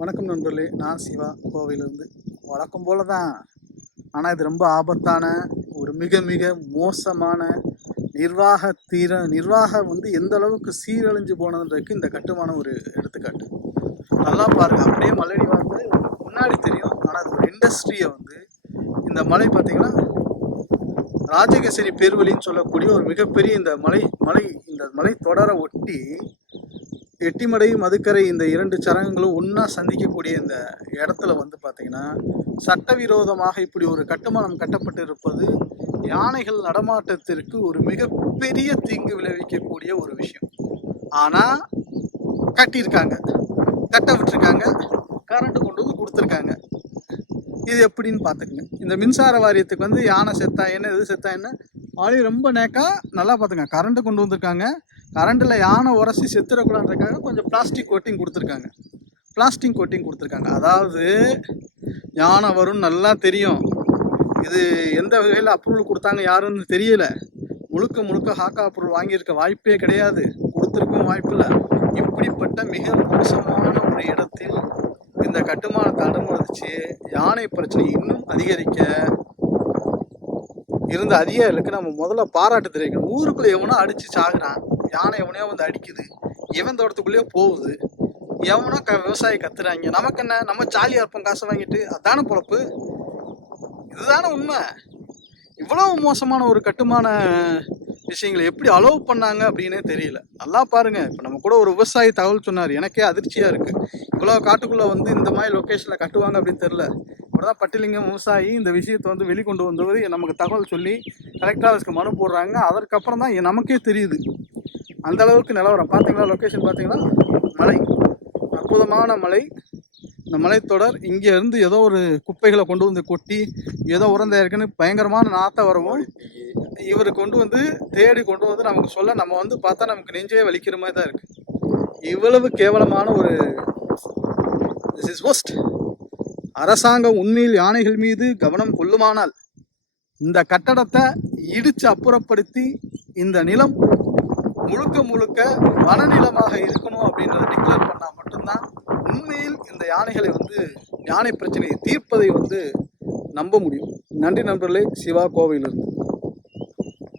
வணக்கம் நண்பர்களே, நான் சிவா கோவையிலிருந்து. வழக்கம் போல தான். ஆனால் இது ரொம்ப ஆபத்தான ஒரு மிக மிக மோசமான நிர்வாகம் எந்த அளவுக்கு சீரழிஞ்சு போனதுன்றதுக்கு இந்த கட்டுமானம் ஒரு எடுத்துக்காட்டு. நல்லா பாருங்க, அப்படியே மலையடி வந்து முன்னாடி தெரியும். ஆனால் அது ஒரு இண்டஸ்ட்ரியை இந்த மலை பார்த்தீங்கன்னா ராஜகேசரி பேர்வழின்னு சொல்லக்கூடிய ஒரு மிகப்பெரிய இந்த மலை தொடர ஒட்டி எட்டிமடை மதுக்கரை இந்த இரண்டு சரகங்களும் ஒன்றா சந்திக்கக்கூடிய இந்த இடத்துல பார்த்தீங்கன்னா சட்டவிரோதமாக இப்படி ஒரு கட்டுமானம் கட்டப்பட்டு இருப்பது யானைகள் நடமாட்டத்திற்கு ஒரு மிகப்பெரிய தீங்கு விளைவிக்கக்கூடிய ஒரு விஷயம். ஆனால் கட்டியிருக்காங்க, கட்ட விட்டுருக்காங்க, கரண்ட் கொண்டு கொடுத்துருக்காங்க. இது எப்படின்னு பார்த்துக்குங்க. இந்த மின்சார வாரியத்துக்கு யானை செத்தா என்ன, எது செத்தா என்ன, ஆளி ரொம்ப நேக்கா நல்லா பார்த்துங்க. கரண்ட்டு கொண்டு வந்திருக்காங்க. கரண்டில் யானை உரசி செத்துடக்கூடாதுக்காக கொஞ்சம் பிளாஸ்டிக் கோட்டிங் கொடுத்துருக்காங்க. அதாவது யானை வரும்னு நல்லா தெரியும். இது எந்த வகையில் அப்ரூவல் கொடுத்தாங்க யாருன்னு தெரியல. முழுக்க ஹாக்கா அப்ரூவல் வாங்கியிருக்க வாய்ப்பே கிடையாது, கொடுத்துருக்கும் வாய்ப்பு இல்லை. இப்படிப்பட்ட மிக மோசமான ஒரு இடத்தில் இந்த கட்டுமானத்தை அனுமதிச்சு யானை பிரச்சனை இன்னும் அதிகரிக்க இருந்த அதிகாரிகளுக்கு நம்ம முதல்ல பாராட்டு தெரிவிக்கணும். ஊருக்குள்ள எவனோ அடிச்சு சாகுறான், யானை எவனையோ அடிக்குது, எவன் தோட்டத்துக்குள்ளேயோ போகுது, எவனோ விவசாயி கத்துறாங்க. நமக்கு என்ன, நம்ம ஜாலியாக இருப்போம் காசை வாங்கிட்டு, அதான பொழப்பு. இதுதானே உண்மை. இவ்வளவு மோசமான ஒரு கட்டுமான விஷயங்களை எப்படி அலோவ் பண்ணாங்க அப்படின்னே தெரியல. நல்லா பாருங்க, இப்போ நம்ம கூட ஒரு விவசாயி தகவல் சொன்னார், எனக்கே அதிர்ச்சியாக இருக்கு. இவ்வளோ காட்டுக்குள்ளே இந்த மாதிரி லொக்கேஷனில் கட்டுவாங்க அப்படின்னு தெரியல. இப்போதான் பட்டிலிங்கம் விவசாயி இந்த விஷயத்தை வெளிக்கொண்டு வந்தது நமக்கு தகவல் சொல்லி கலெக்டர் ஆஃபீஸ்க்கு மனு போடுறாங்க. அதற்கப்புறம் தான் நமக்கே தெரியுது அந்த அளவுக்கு நிலவரம். பார்த்தீங்களா, லொக்கேஷன் பார்த்தீங்கன்னா மலை, அற்புதமான மலை. இந்த மலைத்தொடர் இங்கே இருந்து ஏதோ ஒரு குப்பைகளை கொண்டு கொட்டி ஏதோ உரந்த இருக்குன்னு பயங்கரமான நாற்ற வரவும் இவர் தேடி கொண்டு நமக்கு சொல்ல நம்ம பார்த்தா நமக்கு நெஞ்சே வலிக்கிற மாதிரி தான் இருக்கு. இவ்வளவு கேவலமான ஒரு திஸ் இஸ் ஒஸ்ட். அரசாங்கம் உண்மையில் யானைகள் மீது கவனம் கொள்ளுமானால் இந்த கட்டடத்தை இடிச்சு அப்புறப்படுத்தி இந்த நிலம் முழுக்க வனநிலமாக இருக்கணும் அப்படின்றத டிக்ளேர் பண்ணால் மட்டும்தான் உண்மையில் இந்த யானைகளை யானை பிரச்சனையை தீர்ப்பதை நம்ப முடியும். நன்றி நண்பர்களே. சிவா கோவையிலிருந்து.